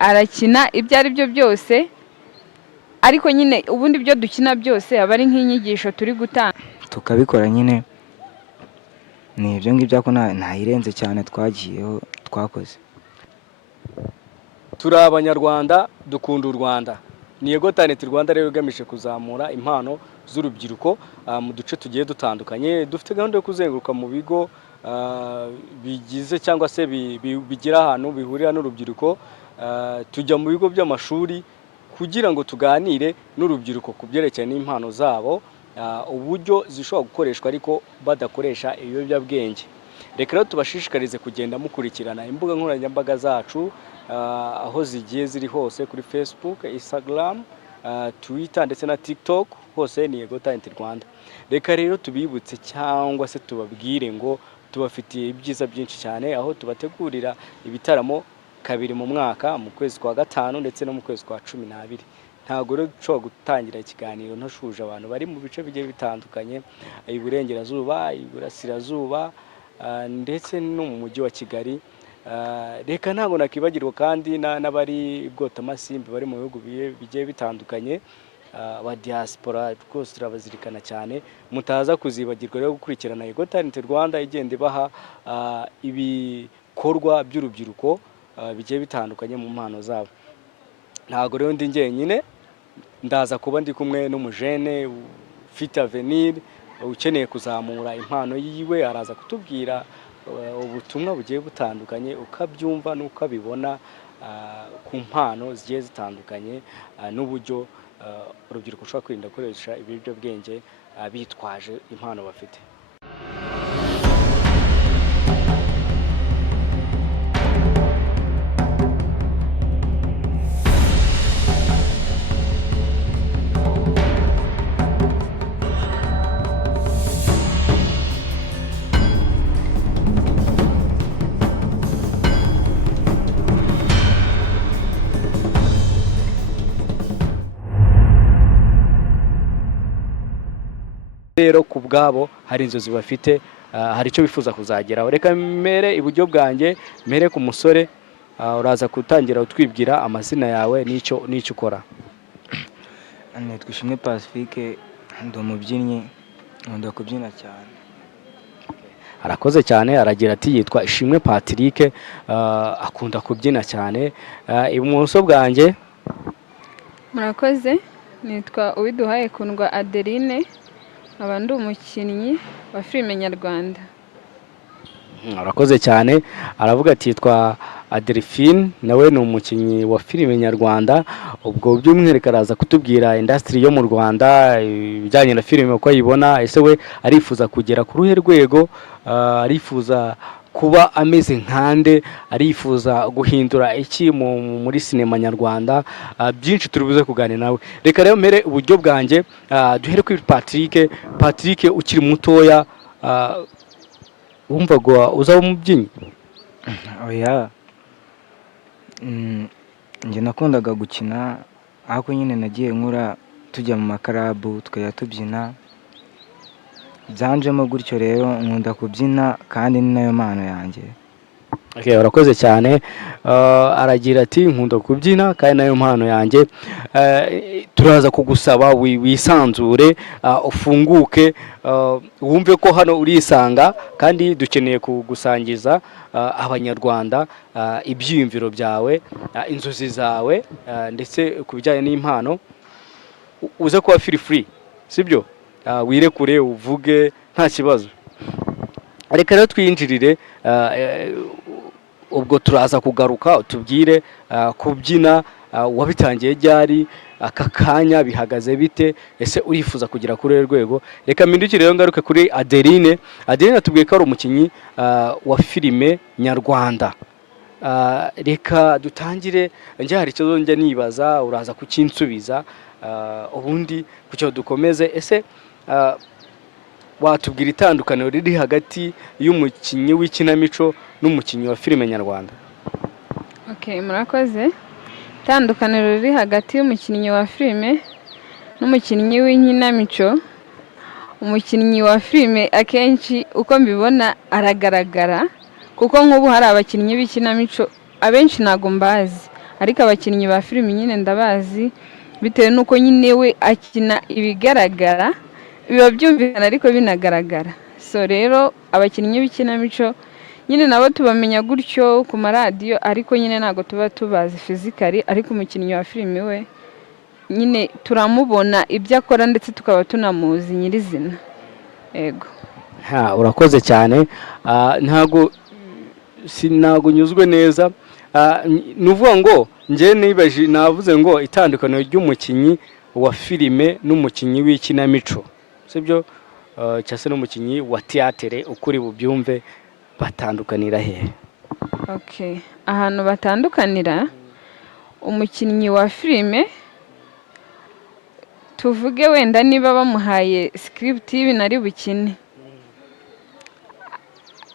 arakina ibyo ari byo byose, ariko nyine ubundi byo dukina byose aba ari nk'inyigisho turi gutanga tukabikora nyine. Ni ibyo ngibyo ko ntayirenze cyane twagiyeho twakoze. Turi abanyarwanda dukunda u Rwanda. Ni Yego Talent Rwanda rero igamije kuzamura impano z'urubyiruko mu duce tugiye dutandukanye. Dufite gahunda yo kuzenguruka mu bigo bigize cyangwa se bigira ahantu bihurira n'urubyiruko, tujya mu bigo by'amashuri kugira ngo tuganire n'urubyiruko ku byerekeye n'impano zabo, uburyo zishobora gukoreshwa ariko badakoresha ibiyobyabwenge. Reka rero tubashishikarize kugenda mukurikirana imbuga nkoranyambaga zacu aho zigiye ziri hose kuri Facebook, Instagram, Twitter ndetse na TikTok, hose ni Yego Talent Rwanda. Reka rero tubibutse cyangwa se tubabwire ngo tubafitiye ibyiza byinshi cyane, aho tubategurira ibitaramo kabiri mu mwaka, mu kwezi kwa gatanu ndetse no mu kwezi kwa 12. Ntago rero dushobora gutangira ikiganiro ntashuje abantu bari mu bice bigiye bitandukanye, iburengerazuba, iburasirazuba ndetse no mu mujyi wa Kigali. Reka ntago nakibagirwa kandi n'abari Bwotamasimbi bari mu bihugu bigiye bitandukanye, ba diaspora rwose turabazirikana cyane. Mutaza kuzibagirwa rero gukurikirana Yego Talent Rwanda igende baha ibikorwa by'urubyiruko bigiye bitandukanye mu mpano zabo. Ntago rero ndi njyenyine, ndaza kuba ndi kumwe n'umujene ufite avenir ukeneye kuzamura impano yiwe. Araza kutubwira ubutumwa bugiye butandukanye ukabyumva n'ukabibona ku mpano zigiye zitandukanye, n'uburyo urubyiruko rushobora kwirinda gukoresha ibiyobyabwenge bitwaje impano bafite. Rero ku bwabo hari inzozi bafite, hari icyo bifuza kuzageraho. Reka mere iburyo bwanjye, mere ku musore, uraza kutangira utwibwira amazina yawe n'icyo ukora. Nitwa Ishimwe Pacifique, ndi umubyinnyi, nkunda kubyina cyane. Arakoze cyane, aragira ati yitwa Ishimwe Patrick, akunda kubyina cyane. Ibumoso bwanjye, murakoze, nitwa Uwiduhaye Kundwa Adeline, aba ndi umukinnyi wa filime nyarwanda. Arakoze cyane, aravuga ati yitwa Adelphine, nawe ni umukinnyi wa filime nyarwanda. Ubwo by'umwihariko araza kutubwira industry yo mu Rwanda ibijyanye na filime uko ayibona. Ese we arifuza kugera ku ruhe rwego, arifuza kuba ameze nkande, arifuza guhindura iki muri sinema nyarwanda. Byinshi turibuze kuganira nawe. Reka rero mere uburyo bwanjye, duhere kuri Patrick ukiri mutoya, wumvaga uzaba umubyinnyi? Oya, njye nakundaga gukina, ariko nyine nagiye nkura tujya mu makarabu tukajya tubyina, byanjemo gutyo. Rero nkunda kubyina kandi ni nayo mpano yanjye. Okay, urakoze cyane. Aragira ati nkunda kubyina kandi nayo mpano yanjye. Turaza kugusaba wisanzure, ufunguke, wumve ko hano urisanga, kandi dukeneye kugusangiza abanyarwanda ibyiyumviro byawe, inzozi zawe, ndetse ku bijyanye n'impano. Uze kuba feel free, sibyo? Wirekure uvuge nta kibazo. Reka rero twinjirire, ubwo turaza kugaruka utubwire kubyina wabitangiye ryari, aka kanya bihagaze bite, ese urifuza kugira kuri rwego. Reka mpindukire rero ngaruke kuri Adeline. Adeline atubwiye ko ari umukinnyi wa filime nyarwanda. Reka dutangire, njye hari icyo njya nibaza, uraza kukinsubiza, ubundi kucyo dukomeze. Ese watubwira itandukaniro riri hagati y'umukinnyi w'ikinamico n'umukinnyi wa filime nyarwanda? Okay, murakoze. Itandukaniro riri hagati y'umukinnyi wa filime n'umukinnyi w'inkinamico, umukinnyi wa filime akenshi uko mbibona aragaragara, kuko nk'ubu hari abakinnyi b'ikinamico abenshi ntago mbazi, ariko abakinnyi ba filime nyine ndabazi bitewe n'uko nyine we akina ibigaragara biba byumvikana ariko binagaragara. So rero abakinnyi b'ikinamico nyine nabo tubamenya gutyo ku maradiyo ariko nyine ntabwo tuba tubazi fizikali, ariko umukinnyi wa filime we nyine turamubona ibyo akora ndetse tukaba tunamuzi nyirizina. Yego. Urakoze cyane. Ntago nyuzwe neza. Nuvuga ngo njye nibaje navuze ngo itandukaniro ry'umukinnyi wa filime n'umukinnyi w'ikinamico sibyo, cyase n'umukinnyi wa théâtre ukuri bubyumve batandukanira hehe? Okay, ahantu batandukanira, umukinnyi wa filime tuvuge wenda niba bamuhaye script y'ibintu ari bukine,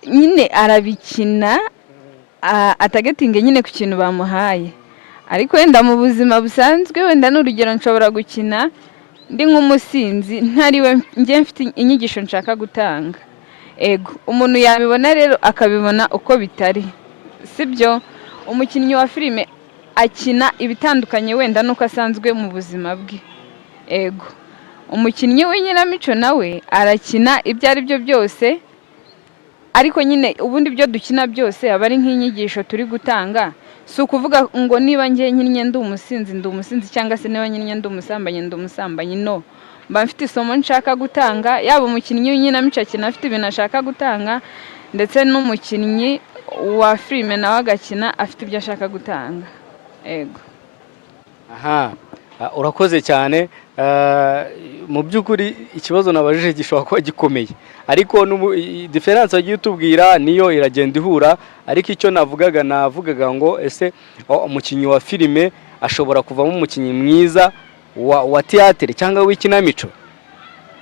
nyine arabikina atagatinge nyine ku kintu bamuhaye. Ariko wenda mu buzima busanzwe wenda n'urugero nshobora gukina ndi nk'umusinzi ntariwe njye mfite inyigisho nshaka gutanga. Ego, umuntu yabibona rero akabibona uko bitari sibyo. Umukinnyi wa filime akina ibitandukanye wenda nuko asanzwe mu buzima bwe. Ego, umukinnyi w'inkinamico nawe arakina ibyo ari byo byose, ariko nyine ubundi byo dukina byose aba ari nk'inyigisho turi gutanga. Si ukuvuga ngo niba njye nkinnye ndi umusinzi cyangwa se niba nkinnye ndi umusambanyi, no. Mba mfite isomo nshaka gutanga, yaba umukinnyi w'inkinamico akina afite ibintu ashaka gutanga, ndetse n'umukinnyi wa filime nawe agakina afite ibyo ashaka gutanga. Ego. Urakoze cyane. Mu by'ukuri ikibazo nabajije gishobora kuba gikomeye, ariko diferanse wagiye utubwira niyo iragenda ihura. Ariko icyo navugaga ngo ese umukinnyi wa filime ashobora kuvamo umukinnyi mwiza wa théâtre cyangwa w'ikinamico?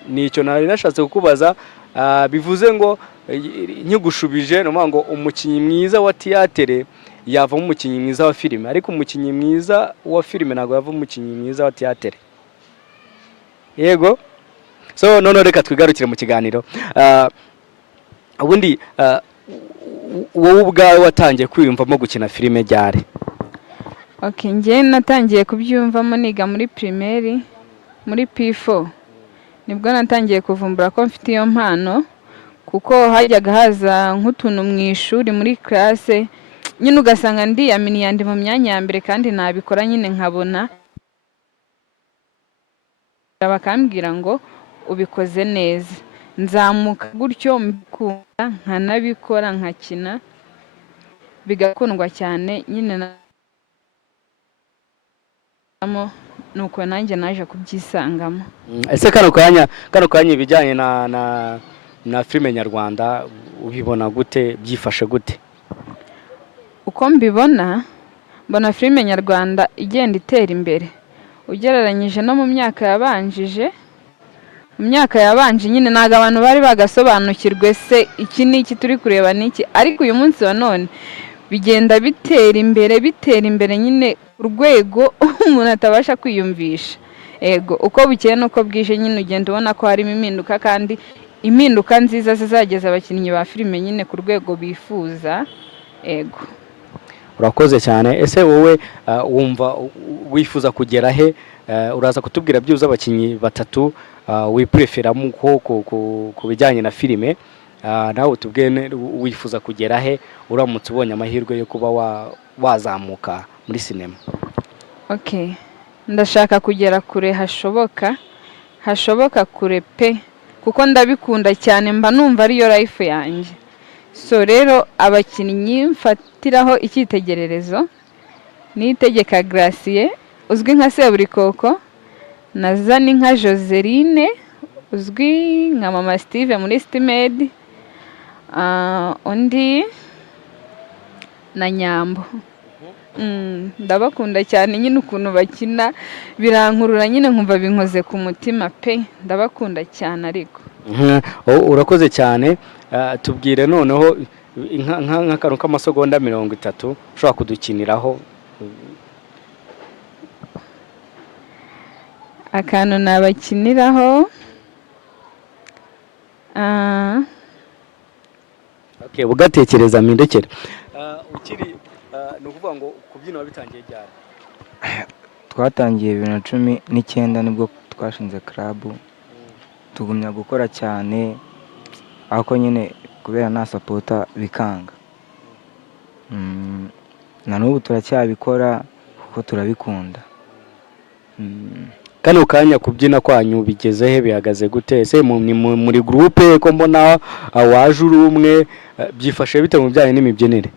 Nicyo nari nashatse kukubaza. Bivuze ngo nkigushubije no ngo umukinnyi mwiza wa théâtre yavamo umukinnyi mwiza wa filime, ariko umukinnyi mwiza wa filime ntabwo yavamo umukinnyi mwiza wa théâtre. Yego. So none reka twigarukire mu kiganiro. Ubundi wowe ubwawe watangiye kwiyumvamo gukina filime ryari? Okay, njye natangiye kubyumvamo niga muri primaire, muri P4 nibwo natangiye kuvumbura ko mfite iyo mpano, kuko hajyaga haza nk'utuntu mu ishuri muri classe nyine ugasanga ndiyaminiye ndi mu myanya ya mbere kandi nabikora nyine nkabona, bakambwira ngo ubikoze neza. Nzamuka gutyo mbikunda nkanabikora nkakina bigakundwa cyane nyine nuko nanjye naje kubyisangamo. Ese kano kanya ibijyanye na filime nyarwanda ubibona gute, byifashe gute? Uko mbibona, mbona filime nyarwanda igenda itera imbere ugereranyije no mu myaka yabanjije. Mu myaka yabanje nyine ntago abantu bari bagasobanukirwe se iki ni iki turi kureba niki, ariko uyu munsi wa none bigenda bitera imbere nyine urwego umuntu atabasha kwiyumvisha. Ego, uko bukeye nuko bwije nyine ugenda ubona ko harimo impinduka, kandi impinduka nziza zizageza abakinnyi ba filime nyine ku rwego bifuza. Ego. Urakoze cyane. Ese wowe wumva wifuza kugera he? Uraza kutubwira byuza abakinnyi batatu wipreferamo ku bijyanye na filime, nawe utubwire wifuza kugera he uramutse ubonye amahirwe yo kuba wazamuka muri sinema? Okay, ndashaka kugera kure hashoboka kure pe, kuko ndabikunda cyane, mba numva ariyo life yanjye. So rero abakinnyi mfatiraho icyitegererezo ni Itegeka Gracie uzwi nka Seburikoko, na Zani nka Joseline uzwi nka Mama Steve muri Stimed, undi na Nyambo. Ndabakunda cyane nyine ukuntu bakina birankurura nyine nkumva binkoze ku mutima pe, ndabakunda cyane. Ariko urakoze cyane. Tubwire noneho nk'akantu k'amasegonda 30 ushobora kudukiniraho. Akantu nabakiniraho, okay, ugatekereza mindekere. Ukiri ni ukuvuga ngo kubyina wabitangiye ryari? Twatangiye 2019 nibwo twashinze club, tugumya gukora cyane ariko nyine kubera nta supporta bikanga. Na n'ubu turacyabikora kuko turabikunda. Kano kanya kubyina kwanyu bigeze he, bihagaze gute? Ese muri groupe ko mbona waje uri umwe, byifashe bite mu bijyanye n'imibyinire?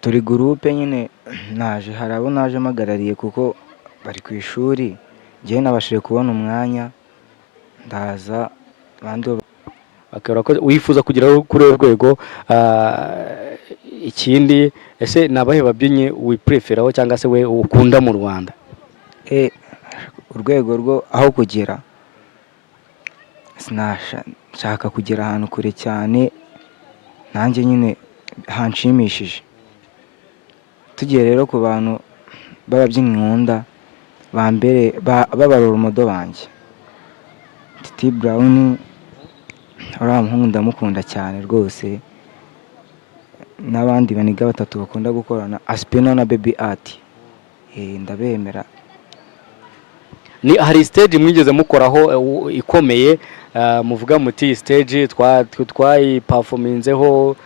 Turi groupe nyine, naje harabo naje magarariye kuko bari ku ishuri, ngiye nabashije kubona umwanya ndaza bandi. Akora ko wifuza kugira kuri rwego. Ikindi, ese nabahe babyinye wipreferaho cyangwa se we ukunda mu Rwanda? Urwego rwo aho kugera nshaka kugera ahantu kure cyane, nanjye nyine hanshimishije. Tugiye rero ku bantu b'ababyinnyi nkunda bambere babarora umudo banjye, Titi Brown uriya muhungu ndamukunda cyane rwose, n'abandi baniga batatu bakunda gukorana, Aspino na Baby Art, ndabemera. Ni hari stage mwigeze mukoraho ikomeye, muvuga muti stage twayiperforminzeho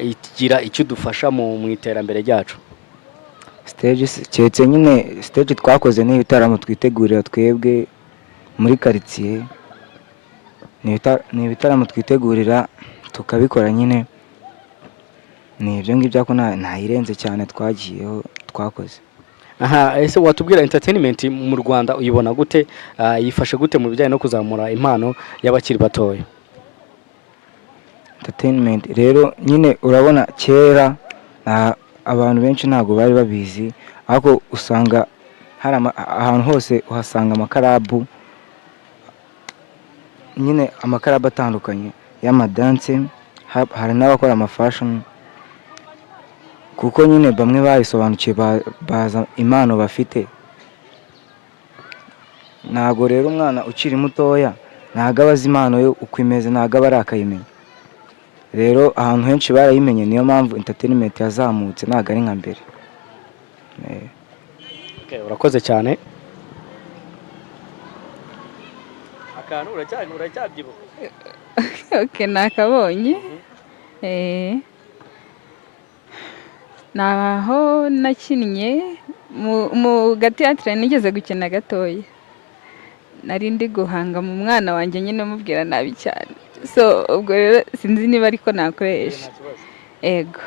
igira icyo dufasha mu iterambere ryacu? Stage cyetse nyine stage twakoze ni ibitaramo twitegurira twebwe muri quartier, ni ibitaramo twitegurira tukabikora nyine, ni ibyo ngibyo ko ntayirenze cyane twagiyeho twakoze. Ese watubwira entertainment mu Rwanda uyibona gute, yifashe gute mu bijyanye no kuzamura impano y'abakiri batoya? Entertainment rero nyine urabona kera abantu benshi ntago bari babizi, ariko usanga hari ahantu hose uhasanga amakarabu, nyine amakarabu atandukanye y'amadanse, hari n'abakora amafashion, kuko nyine bamwe bayisobanukiye baza impano bafite. Ntago rero umwana ukiri mutoya ntago abazi impano yo uko imeze, ntago aba arakayimenya. Rero ahantu henshi barayimenye, niyo mpamvu entertainment yazamutse, ntago ari nka mbere. Urakoze cyane. Akantu uracyabyibuka? Nakabonye. Naho nakinnye mu gateatre, nigeze gukina gatoya, nari ndi guhanga mu mwana wanjye nyine mubwira nabi cyane, so ubwo rero sinzi niba ariko nakoresha. Ego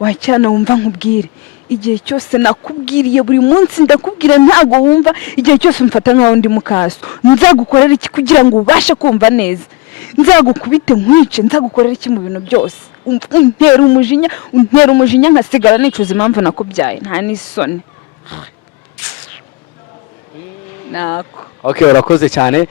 wacyana wumva nkubwire, igihe cyose nakubwiriye buri munsi ndakubwira ntago wumva, igihe cyose umfata nkaho ndi mukaso, nzagukorera iki kugira ngo ubashe kumva neza? Nzagukubite nkwice, nzagukorera iki mu bintu byose? Untera umujinya nkasigara nicuza impamvu nakubyaye, nta n'isoni. Nako. Urakoze cyane.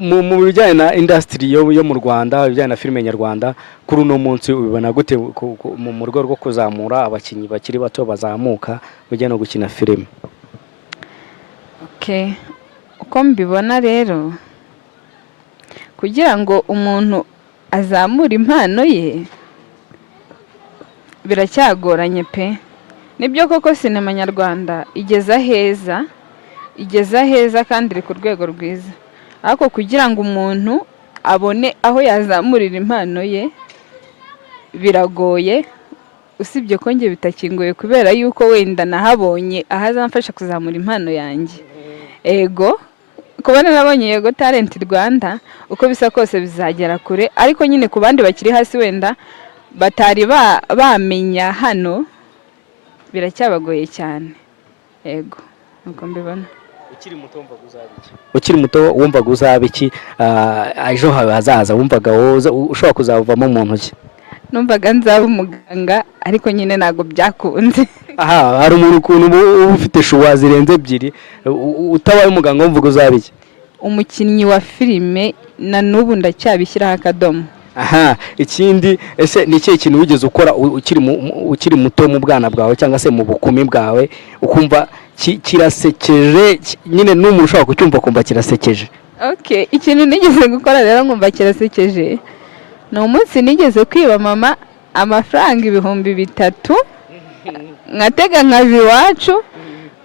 Mu bijyanye na industry yo mu Rwanda, bijyanye na filime nyarwanda, kuri uno munsi ubibona gute mu rwego rwo kuzamura abakinnyi bakiri bato bazamuka bijyanye no gukina filime? Uko mbibona rero, kugira ngo umuntu azamura impano ye biracyagoranye pe. Nibyo koko sinema nyarwanda igeza heza kandi iri ku rwego rwiza, ariko kugira ngo umuntu abone aho yazamurira impano ye biragoye, usibye ko nge bitakingoye kubera yuko wenda nahabonye ahazamfasha kuzamura impano yanjye. Ego kubona nabonye Yego Talent Rwanda, uko bisa kose bizagera kure, ariko nyine ku bandi bakiri hasi wenda batari bamenya hano biracyabagoye cyane. Ego nuko mbibona. Ukiri muto wumvaga uzaba iki ejo hawe hazaza? Wumvaga ushobora kuzavamo mu ntoki? Numvaga nzaba umuganga, ariko nyine ntago byakunze. Hari umuntu ukuntu uba ufite shuwa zirenze ebyiri, utabaye umuganga wumvaga uzaba iki? Umukinnyi wa filime, na n'ubu ndacyabishyiraho akadomo. Ikindi, ese ni ikihe kintu wigeze ukora ukiri muto mu bwana bwawe cyangwa se mu bukumi bwawe ukumva kirasekeje, nyine n'umuntu ushobora kucyumva kumva kirasekeje? Ikintu nigeze gukora rero nkumva kirasekeje, ni umunsi nigeze kwiba mama amafaranga 3,000 nkatega nkava iwacu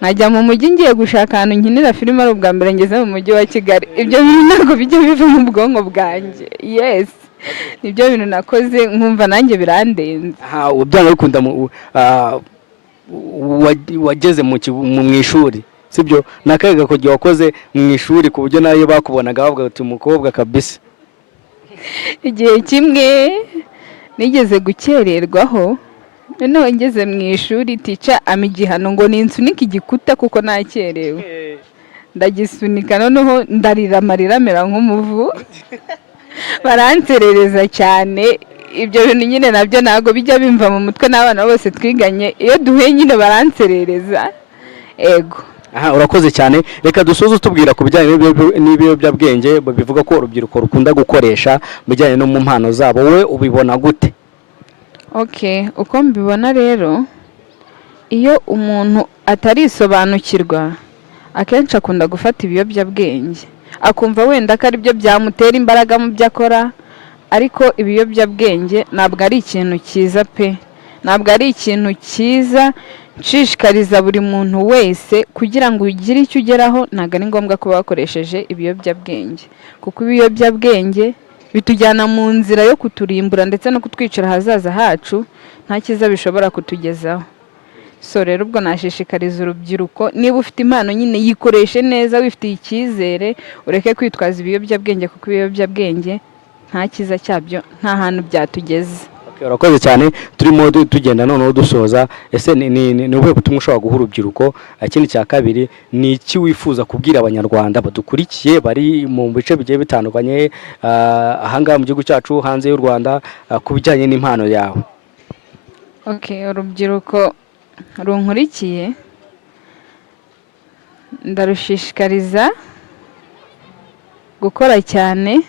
nkajya mu mujyi ngiye gushaka ahantu nkinira filime ari ubwa mbere ngeze mu mujyi wa Kigali. Ibyo bintu ntabwo bijya biva mu bwonko bwanjye. Yes, nibyo bintu nakoze nkumva nanjye birandenze. ubyanga bikunda wageze mu ishuri sibyo? Nakaga ko wakoze mu ishuri ku buryo nayo bakubonaga bavuga ati umukobwa kabisa. Igihe kimwe nigeze gukererwaho, noneho ngeze mu ishuri tica amigihano ngo ninsunike igikuta kuko nakerewe. Ndagisunika noneho ndarira amarira mera nk'umuvu. Baranserereza cyane. Ibyo bintu nyine nabyo ntago bijya bimva mu mutwe n'abana bose twiganye, iyo duhuye nyine baranserereza. Ego. Urakoze cyane. Reka dusoze tubwira ku bijyanye n'ibiyobyabwenge bivuga ko urubyiruko rukunda gukoresha mu bijyanye no mu mpano zabo, wowe ubibona gute? Okay, uko mbibona rero, iyo umuntu atarisobanukirwa akenshi akunda gufata ibiyobyabwenge, akumva wenda ko ari byo byamutera imbaraga mu byo akora, ariko ibiyobyabwenge ntabwo ari ikintu cyiza pe, ntabwo ari ikintu cyiza. Nshishikariza buri muntu wese kugira ngo ugire icyo ugeraho, ntabwo ari ngombwa kuba wakoresheje ibiyobyabwenge, kuko ibiyobyabwenge bitujyana mu nzira yo kuturimbura ndetse no kutwicira ahazaza hacu, nta cyiza bishobora kutugezaho. So rero ubwo nashishikariza urubyiruko, niba ufite impano nyine yikoreshe neza wifitiye icyizere, ureke kwitwaza ibiyobyabwenge, kuko ibiyobyabwenge nta cyiza cyabyo, nta hantu byatugeze. Urakoze cyane. Turimo tugenda noneho dusoza, ese ni ubuhe butumwa ushobora guha urubyiruko? Ikindi cya kabiri, ni iki wifuza kubwira abanyarwanda badukurikiye bari mu bice bigiye bitandukanye ahangaha mu gihugu cyacu, hanze y'u Rwanda, ku bijyanye n'impano yawe? Okay, urubyiruko runkurikiye ndarushishikariza gukora cyane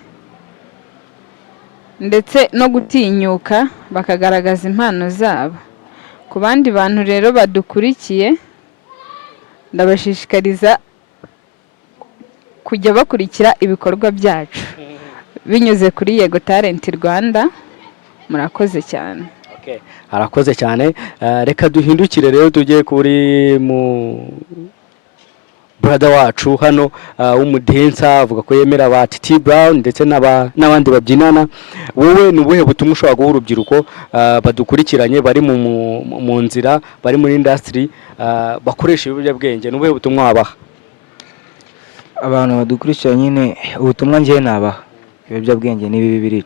ndetse no gutinyuka bakagaragaza impano zabo. Ku bandi bantu rero badukurikiye, ndabashishikariza kujya bakurikira ibikorwa byacu binyuze kuri Yego Talent Rwanda. Murakoze cyane. Okay, arakoze cyane. Reka duhindukire rero tujye kuri brother wacu hano w'umudensa, avuga ko yemera ba Titi Brown ndetse n'abandi babyinana. Wowe ni ubuhe butumwa ushobora guha urubyiruko badukurikiranye bari mu nzira, bari muri industry, bakoresha ibiyobyabwenge? Ni ubuhe butumwa wabaha? Abantu badukurikira nyine ubutumwa njye nabaha, ibiyobyabwenge ni bibi,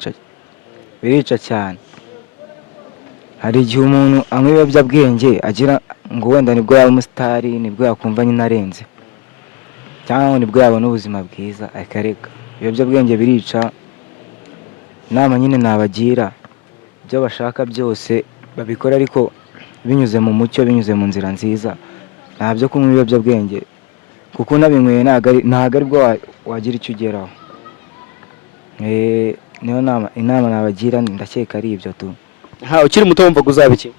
birica cyane. Hari igihe umuntu anywa ibiyobyabwenge agira ngo wenda nibwo yaba umusitari, nibwo yakumva nyine arenze, cyangwa nibwo yabona ubuzima bwiza, akareka. Ibiyobyabwenge birica. Inama nyine nabagira, ibyo bashaka byose babikora ariko binyuze mu mucyo, binyuze mu nzira nziza, nta byo kunywa ibiyobyabwenge, kuko unabinyweye ntabwo aribwo wagira icyo ugeraho. Niyo inama nabagira, ndakeka ari ibyo tu. Ukiri muto wumva uzaba iki?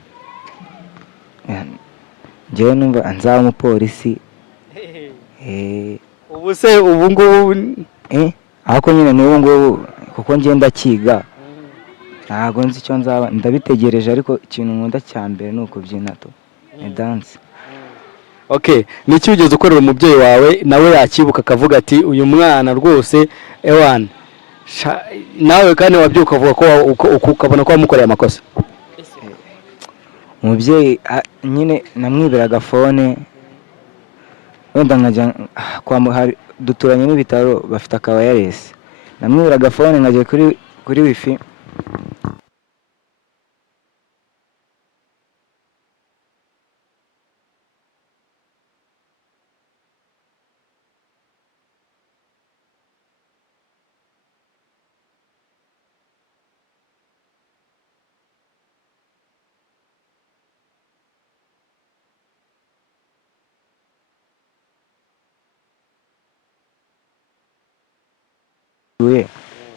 Njyewe numva nzaba umupolisi. Ubu se ubu ngubu ahako nyine n'ubu ngubu kuko ngenda kiga, ntabwo nzi icyo nzaba, ndabitegereje, ariko ikintu nkunda cya mbere ni ukubyina tu, ni dance. Okay, ni iki ugeze ukorera umubyeyi wawe nawe yakibuka akavuga ati uyu mwana rwose ewana, nawe kandi wabyuka uvuga ko ukabona ko wamukoreye amakosa? Umubyeyi nyine namwiberaga fone, wenda nkajya duturanye n'ibitaro bafite akabayaresi, namwiberaga fone nkajya kuri wifi,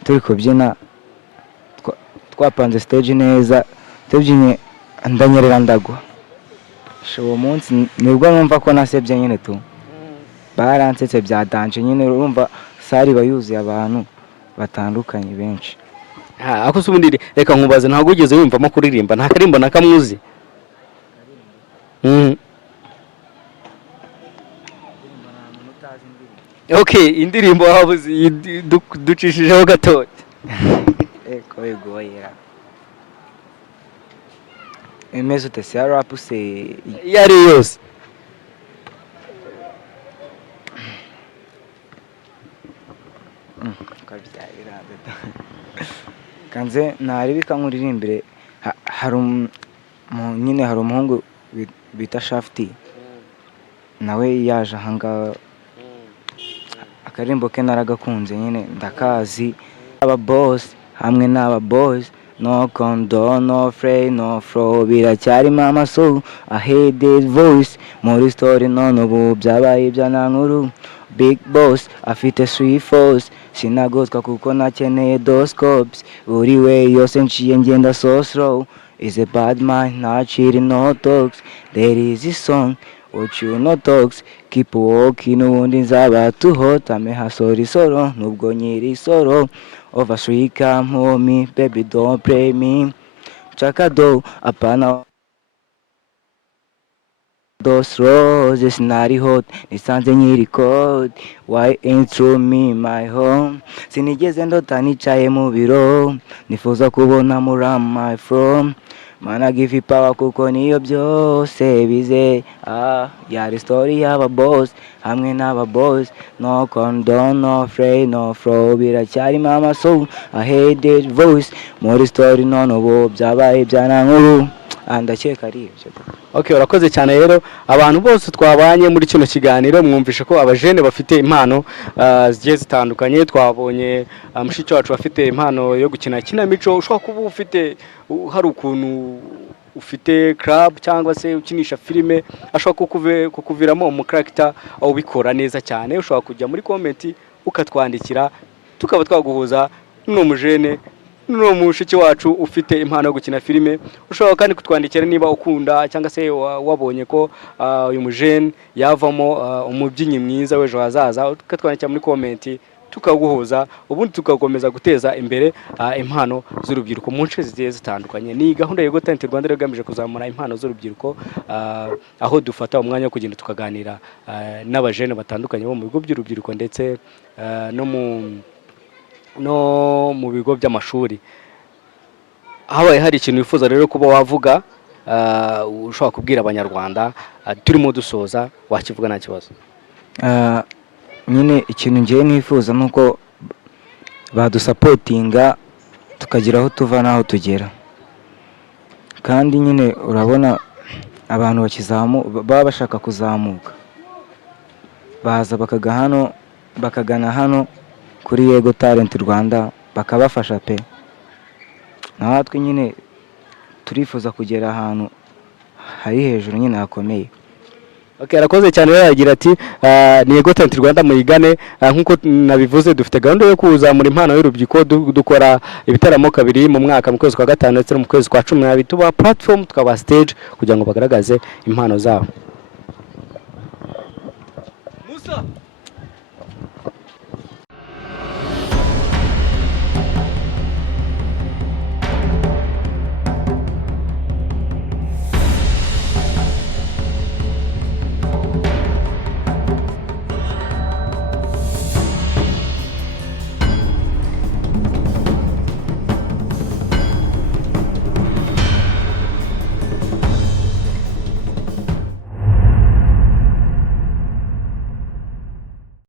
turi kubyina, twapanze stage neza, tubyinye ndanyerera ndagwa. Uwo munsi nibwo numva ko nasebye nyine tu, baransetse bya danje nyine. Urumva sari bayuzuye abantu batandukanye benshi. ako se ubundi reka nkubaze ntabwo ugeze wumvamo kuririmba nta karimbo na kamwuzi? Okay, indirimbo wabuze ducishijeho gatoya. Kobigoye imeze ute se rap se yari yose? kanze naribika nkuririmbire hari nyine hari umuhungu bita Shafty nawe yaje ahangaha akarimbo ke naragakunze nyine ndakazi aba boss hamwe n'aba boys no condone no fray no fro biracyari mama so I hate this voice muri story none ubu byabaye ibyanankuru big boss afite sweet force sinagozwa kuko nakeneye doscopes buri way yose nciye ngenda so slow is a bad man not cheating no talks there is a song what you no talks keep walking ubundi nzaba too hot amehasora isoro nubwo nyiri isoro over street come homie baby don't play me chaka do apana those roses not hot nisanze nyiri code why ain't through me my home sinigeze ndota nicaye mu biro nifuza kubona muram my from mana give you power kuko niyo byose bize yari story y'aba boss hamwe n'aba boys no condone no fray no fro biracyari mama so I hate that voice muri story none ubu byabaye byanankuru ndakeka ari ibyo. Okay, urakoze cyane rero abantu bose twabanye muri kino kiganiro mwumvishe ko abajene bafite impano zigiye zitandukanye. Twabonye mushiki wacu bafite impano yo gukina kinamico, ushobora kuba ufite hari ukuntu ufite club cyangwa se ukinisha filime, ashobora kukuviramo umu character aho bikora neza cyane. Ushobora kujya muri comment ukatwandikira tukaba twaguhuza n'umujene mushiki wacu ufite impano yo gukina filime. Ushobora kandi kutwandikira niba ukunda cyangwa se wabonye ko uyu mujene yavamo umubyinnyi mwiza w'ejo hazaza, ukatwandikira muri comment tukaguhuza, ubundi tugakomeza guteza imbere impano z'urubyiruko mu nce zigiye zitandukanye. Ni gahunda ya Talent Rwanda igamije kuzamura impano z'urubyiruko, aho dufata umwanya wo kugenda tukaganira n'abajene batandukanye bo mu bigo by'urubyiruko ndetse no mu bigo by'amashuri. Habaye hari ikintu wifuza rero kuba wavuga, ushobora kubwira abanyarwanda turimo dusoza, wakivuga nta kibazo. nyine ikintu ngiye nifuza nuko badusapotinga tukagira aho tuva n'aho tugera, kandi nyine urabona abantu baba bashaka kuzamuka baza bakagana hano kuri Yego Talent Rwanda bakabafasha pe. Natwe nyine turifuza kugera ahantu hari hejuru nyine hakomeye. Okay, arakoze cyane rero agira ati ni Yego Talent Rwanda muyigane. Nkuko nabivuze dufite gahunda yo kuzamura impano y'urubyiruko, dukora ibitaramo kabiri mu mwaka, mu kwezi kwa gatanu ndetse no mu kwezi kwa 12 tuba platform tukaba stage kugira ngo bagaragaze impano zabo. Musa